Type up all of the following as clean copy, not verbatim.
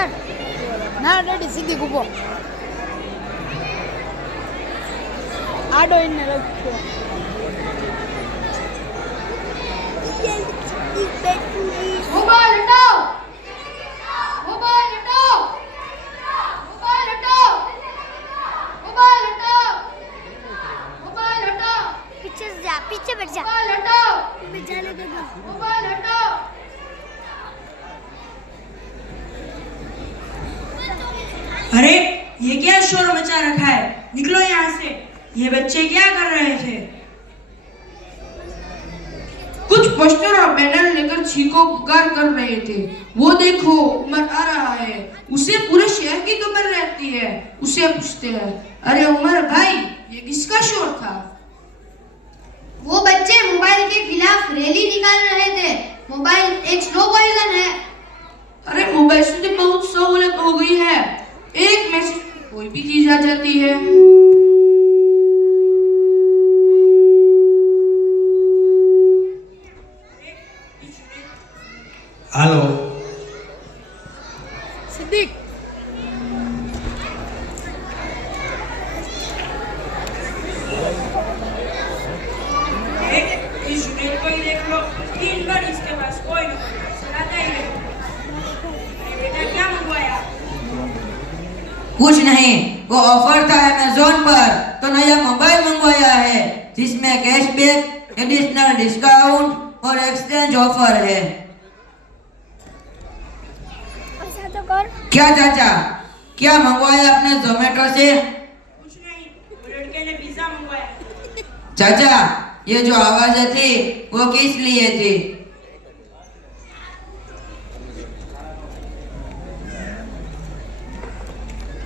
कर ना रेडी सीधी गुबो आडो इन्ने रखो मोबाइल हटाओ मोबाइल हटाओ मोबाइल हटाओ मोबाइल हटाओ मोबाइल हटाओ पीछे से जा, पीछे बैठ जा। मोबाइल हटाओ मैं जाने दे दो। मोबाइल हटाओ अरे ये क्या शोर मचा रखा है, निकलो यहाँ से। ये बच्चे क्या कर रहे थे? कुछ पोस्टर और बैनर लेकर चीखो पुकार कर रहे थे। वो देखो उमर आ रहा है, उसे पूरे शहर की खबर रहती है। उसे पूछते हैं, अरे उमर भाई ये किसका शोर था? वो बच्चे मोबाइल के खिलाफ रैली निकाल रहे थे। मोबाइल एक स्लो पॉइजन है। अरे मोबाइल से तो बहुत सहूलियत हो गई है, एक मैसेज कोई भी चीज आ जाती है। हेलो सिद्दीक इस जुनेद को ही देख लो, दिन भर इसके पास कोई न कोई सुनाता ही नहीं। अरे बेटा क्या मंगवाया? कुछ नहीं, वो ऑफर था अमेज़न पर तो नया मोबाइल मंगवाया है जिसमें कैशबैक, एडिशनल डिस्काउंट और एक्सचेंज ऑफर है। ऐसा तो कर। क्या चाचा, क्या मंगवाया आपने जोमेटो से? कुछ नहीं, वो लड़के ने पिज्जा मंगवाया। चाचा, ये जो आवाजें थी वो किस लिए थी?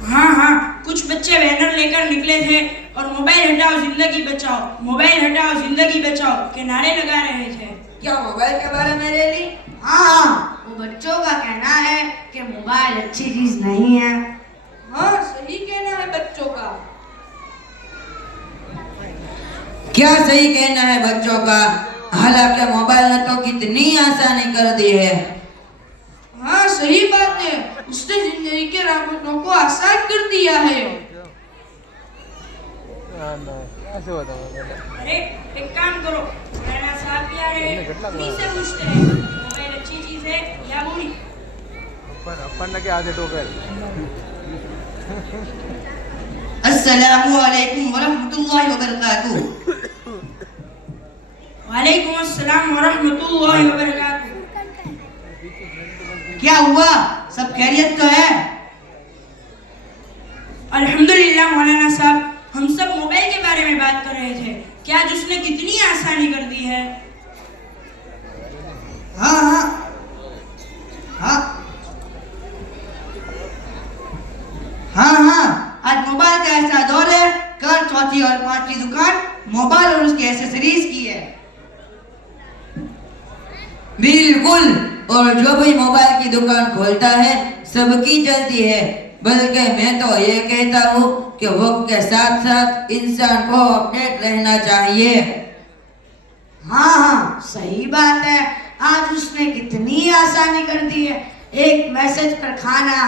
हाँ हाँ, कुछ बच्चे बैनर लेकर निकले थे और मोबाइल हटाओ जिंदगी बचाओ, मोबाइल हटाओ जिंदगी बचाओ के नारे लगा रहे थे। क्या मोबाइल के बारे में रैली? हाँ, वो बच्चों का कहना है कि मोबाइल अच्छी चीज नहीं है। हाँ सही कहना है बच्चों का। क्या सही कहना है बच्चों का? हालांकि मोबाइल ने तो कितनी आसानी कर दी है। हाँ सही बात है, उसने जिंदगी के रास्तों को आसान कर दिया है। अरे एक काम करो, मौलाना साहब भी आ रहे हैं, उन्हीं से पूछते हैं मोबाइल अच्छी चीज है या बुरी। अस्सलामु अलैकुम वरहमतुल्लाहि वबरकातुहू। वालेकुम अस्सलाम वरहमतुल्लाहि वबरकातुहू। क्या हुआ, सब खैरियत तो है? अल्हम्दुलिल्लाह मौलाना साहब, हम सब मोबाइल के बारे में बात कर रहे थे। क्या उसने कितनी आसानी कर दी है। हाँ हाँ हाँ हाँ हाँ, आज मोबाइल का ऐसा दौर है, कल चौथी और पांचवी दुकान मोबाइल और उसके एसेसरीज की है। बिल्कुल, और जो भी मोबाइल की दुकान खोलता है सबकी चलती है। बल्कि मैं तो ये कहता हूँ कि वक्त के साथ साथ इंसान को अपडेट रहना चाहिए। हाँ हाँ सही बात है, आज उसने कितनी आसानी कर दी है। एक मैसेज पर खाना,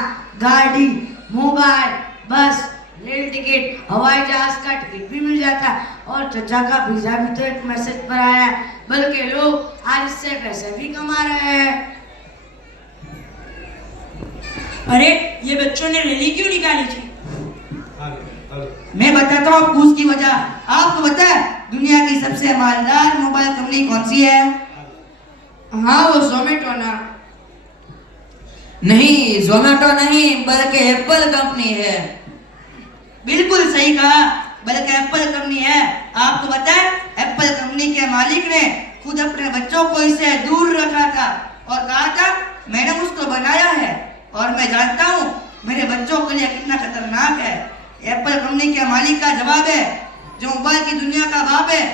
गाड़ी, मोबाइल, बस, रेल टिकट, हवाई जहाज का टिकट भी मिल जाता है। और चचा का वीजा भी तो एक मैसेज पर आया है। बल्कि लोग आज इससे पैसे भी कमा रहे हैं। अरे ये बच्चों ने रैली क्यों निकाली थी? मैं बताता हूँ आपको उसकी वजह। आपको पता है दुनिया की सबसे मालदार मोबाइल कंपनी कौन सी है? हाँ वो जोमेटो ना। नहीं, जोमेटो नहीं, बल्कि एप्पल कंपनी है। बिल्कुल सही कहा, बल्कि एप्पल कंपनी है। आपको पता है एप्पल कंपनी के मालिक ने खुद अपने बच्चों को इससे दूर रखा था और कहा था मैंने उसको बनाया है और मैं जानता हूँ मेरे बच्चों के लिए कितना खतरनाक है। एप्पल कंपनी के मालिक का जवाब है, जो मोबाइल की दुनिया का बाप है,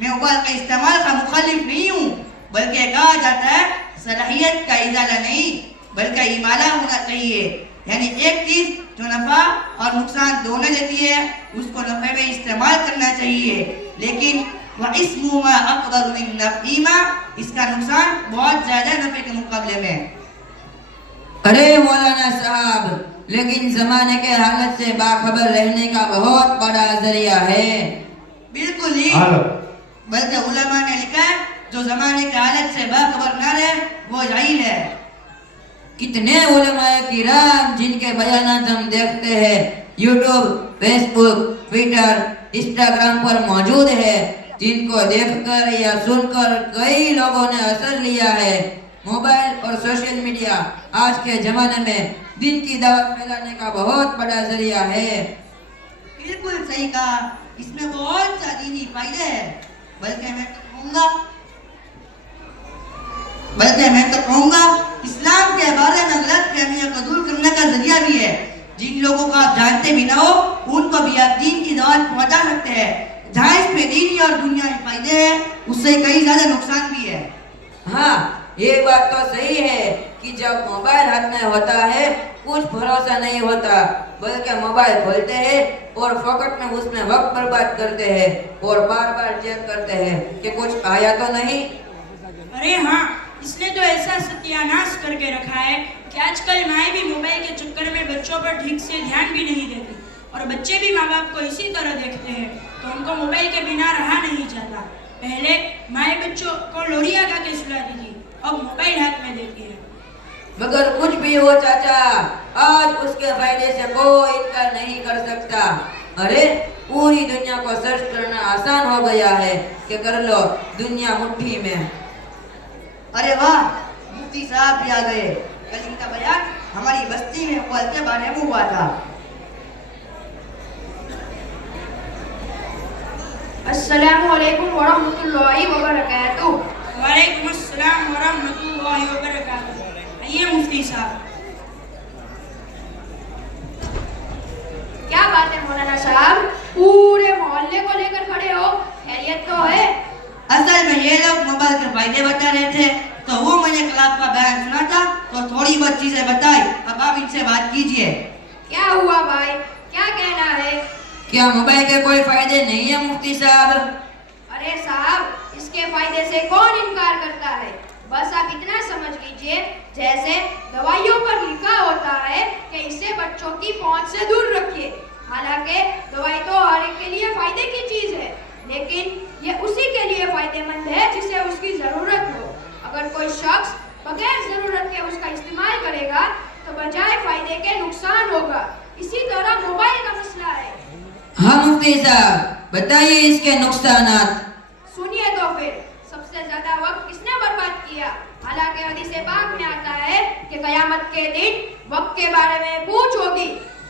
मैं मोबाइल का इस्तेमाल का मुखालिफ नहीं हूँ, बल्कि कहा जाता है सलाहियत का इजाला नहीं बल्कि इमाला होना चाहिए। यानी एक चीज जो नफा और नुकसान दोनों देती है उसको नफे में इस्तेमाल करना चाहिए। लेकिन वह इस्मुमा अकबर मिन नफ़ीमा, इसका नुकसान बहुत ज्यादा नफे के मुकाबले में। अरे मौलाना साहब, लेकिन जमाने के हालत से बाखबर रहने का बहुत बड़ा जरिया है। बिल्कुल ही, बल्कि उलमा ने लिखा है जो जमाने के हालत से बाखबर ना रहे वो जाहिल है। कितने उलमाए किराम जिनके बयानात हम देखते हैं यूट्यूब, फेसबुक, ट्विटर, इंस्टाग्राम पर मौजूद है, जिनको देखकर या सुनकर कई लोगों ने असर लिया है। मोबाइल और सोशल मीडिया आज के जमाने में दिन की दावत फैलाने का बहुत बड़ा जरिया है। बिल्कुल सही कहा, इसमें बहुत सा दीनी फायदे हैं। बल्कि मैं तो कहूँगा इस्लाम के बारे में गलत फहमियां को दूर करने का जरिया भी है। जिन लोगों को आप जानते भी ना हो उनको भी आप दीन की दावत पहुंचा सकते हैं। जहाँ इसमें दीनी और दुनियावी फायदे हैं उससे कई ज्यादा नुकसान भी है। हाँ, ये बात तो सही है कि जब मोबाइल हाथ में होता है कुछ भरोसा नहीं होता, बल्कि मोबाइल खोलते हैं और फोकट में उसमें वक्त बर्बाद करते हैं और बार बार चेक करते हैं कि कुछ आया तो नहीं। अरे हाँ, इसने तो ऐसा सत्यानाश करके रखा है कि आजकल माएँ भी मोबाइल के चक्कर में बच्चों पर ठीक से ध्यान भी नहीं देती और बच्चे भी माँ बाप को इसी तरह देखते हैं तो उनको मोबाइल के बिना रहा नहीं जाता। पहले माएँ बच्चों को लोरिया गा के सुलाती थी, अब मोबाइल हाथ में देती है। मगर कुछ भी हो चाचा, आज उसके फायदे से कोई इनकार नहीं कर सकता। अरे पूरी दुनिया को सर्च करना आसान हो गया है कि कर लो दुनिया मुट्ठी में। अरे वाह, मुफ्ती साहब भी आ गए। कल इनका बयान हमारी बस्ती में हुआ बारे में हुआ था। अस्सलामुअलैकुम वरहमतुल्लाहि वबरकातुहू। वालेकुम अस्सलाम वरहमतुल्लाहि वबरकातुहू। आइए मुफ्ती साहब। क्या बात है मौलाना साहब, पूरे मोहल्ले को लेकर खड़े हो, खैरियत तो है? असल में ये लोग मोबाइल के फायदे बता रहे थे तो वो मैंने कल आपका बयान सुना था तो थोड़ी बहुत चीजें बताई। अब आप इनसे बात कीजिए। क्या हुआ भाई, क्या कहना है? क्या मोबाइल के कोई फायदे नहीं है मुफ्ती साहब? अरे साहब, इसके फायदे से कौन इनकार करता है? बस आप इतना समझ लीजिए जैसे दवाइयों पर लिखा होता है कि इसे बच्चों की पहुंच से दूर रखिए। हालांकि दवाई तो हर एक के लिए फायदे की चीज है, लेकिन ये उसी के लिए फायदेमंद है जिसे उसकी जरूरत हो। अगर कोई शख्स बगैर जरूरत के उसका इस्तेमाल करेगा तो बजाय फायदे के नुकसान होगा। इसी तरह मोबाइल का मसला है। हाँ मुफ्ती साहब, बताइए इसके नुकसानात। सुनिए तो फिर, सबसे ज्यादा वक्त किसने बर्बाद किया? हालांकि हदीस पाक में आता है कि कयामत के दिन वक्त के बारे में पूछ होगी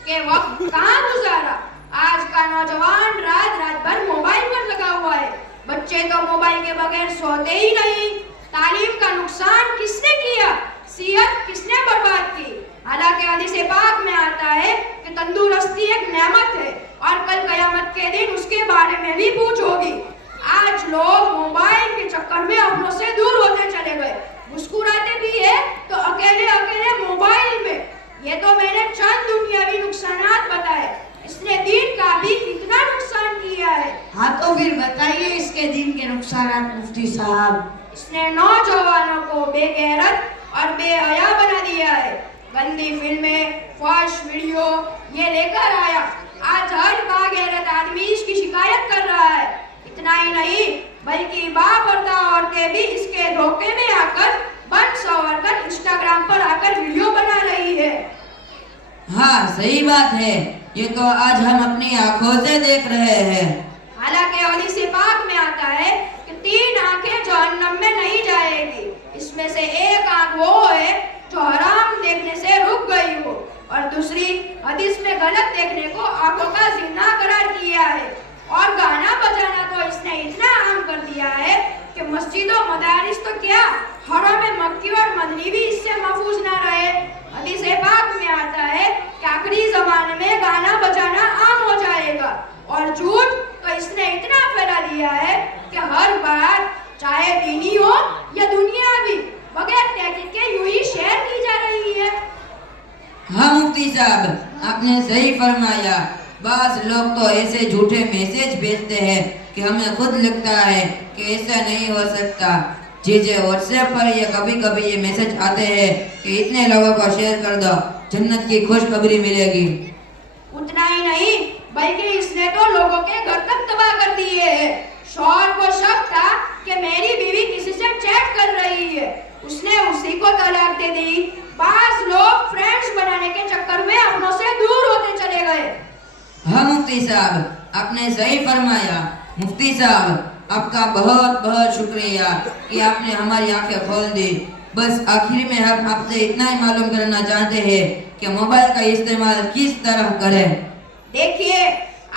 कि वक्त कहाँ गुजारा। आज का नौजवान रात भर मोबाइल पर लगा हुआ है। बच्चे तो मोबाइल के बगैर सोते ही नहीं। तालीम का नुकसान किसने किया? सेहत किसने बर्बाद की? हालांकि हदीस पाक में आता है कि तंदुरुस्ती एक नेमत है और कल कयामत के दिन उसके बारे में भी पूछ होगी। आज लोग मोबाइल के चक्कर में अपनों से दूर होते चले गए, मुस्कुराते भी है तो अकेले अकेले मोबाइल में। ये तो मैंने चंद दुनियावी नुकसानात बताए, इसने दीन का भी कितना नुकसान किया है। हाँ तो फिर बताइए इसके दिन के नुकसान मुफ्ती साहब। इसने नौजवानों को बेगैरत और बेहया बना दिया है। गंदी फिल्में, फहश वीडियो ये लेकर आया। आज हर बागैरत आदमी इसकी शिकायत कर रहा है। इतना ही नहीं बल्कि बापर्दा औरतें भी इसके धोखे में आकर बन सवर कर इंस्टाग्राम पर आकर वीडियो बना रही है। हाँ सही बात है, ये तो आज हम अपनी आंखों से देख रहे हैं। हालांकि हदीस पाक में आता है कि 3 आंखें जहन्नम में नहीं जाएगी। इसमें से एक आंख वो है जो हराम देखने से रुक गई हो और दूसरी हदीस में गलत देखने को आंखों का जिना करार किया है। और गाना बजाना तो इसने इतना आम कर दिया है कि मस्जिदों मदारिस तो क्या, हरम मक्की और मदनी भी इससे महफूज ना रहे। हदीस पाक में आता है कि आखिरी जमाने में गाना बजाना आम हो जाएगा और झूठ तो इसने इतना फैला दिया है कि हर बात चाहे दीनी हो या दुनियावी बगैर तहकीक के यूं ही शेयर की जा रही है। हाँ मुफ्ती साहब, आपने सही फरमाया। बास लोग तो ऐसे झूठे मैसेज भेजते हैं कि हमें खुद लगता है कि ऐसा नहीं हो सकता। चीजें व्हाट्सएप पर ये कभी कभी ये मैसेज आते हैं कि इतने लोगों को शेयर कर दो, जन्नत की खुशखबरी मिलेगी। उतना ही नहीं बल्कि इसने तो लोगों के घर तक तबाह कर दिए है। शौहर को शक था कि मेरी बीवी किसी से चैट कर रही है, उसने उसी को तलाक दे दी। बास लोग फ्रेंड्स बनाने के चक्कर में अपनों से दूर होते चले गए। हाँ मुफ्ती साहब, आपने सही फरमाया। मुफ्ती साहब, आपका बहुत बहुत शुक्रिया कि आपने हमारी आंखें खोल दी। बस आखिर में हम आपसे इतना ही मालूम करना चाहते हैं कि मोबाइल का इस्तेमाल किस तरह करें। देखिए,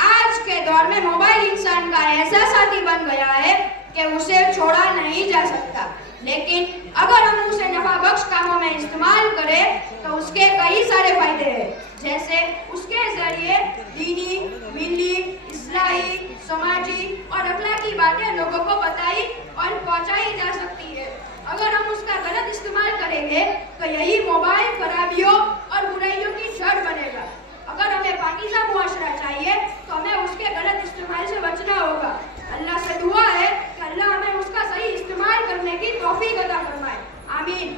आज के दौर में मोबाइल इंसान का ऐसा साथी बन गया है कि उसे छोड़ा नहीं जा सकता, लेकिन अगर हम उसे नफा बख्श कामों में इस्तेमाल करें तो उसके कई सारे फायदे हैं। जैसे उसके जरिए दीनी, मिली, इस्लाही, समाजी और अखलाकी बातें लोगों को बताई और पहुंचाई जा सकती है। अगर हम उसका गलत इस्तेमाल करेंगे तो यही मोबाइल खराबियों और बुराइयों की जड़ बनेगा। अगर हमें पाकीज़ा मुआशरा चाहिए तो हमें उसके गलत इस्तेमाल से बचना होगा। अल्लाह से दुआ है कि अल्लाह हमें उसका सही इस्तेमाल करने की तौफीक अता फरमाए। आमीन।